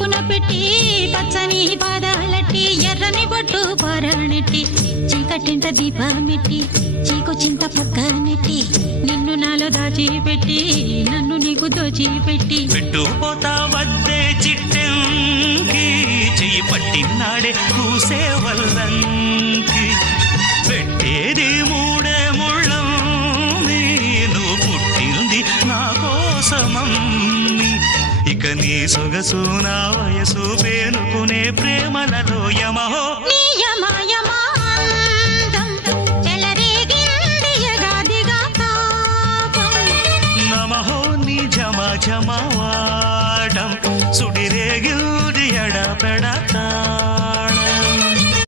వీపున పెట్టి పచ్చని పాదాలట్టి ఎర్రని బొట్టు పారాణెట్టి చీకటింట దీపమెట్టి చీకు చింత పక్క నెట్టి నిన్ను నాలో దాచిపెట్టి నన్ను నీకు దోచిపెట్టి పెట్టుపోతా వద్దే చిట్టంకి చెయ్యి పట్టినాడే కూసే వల్లంకి పెట్టేది మూడే ముళ్ళం నువ్వు పుట్టింది నా కోసమమ్మి ఇక నీ సొగసు నా వయసు పేనుకునే ప్రేమలలో యమహో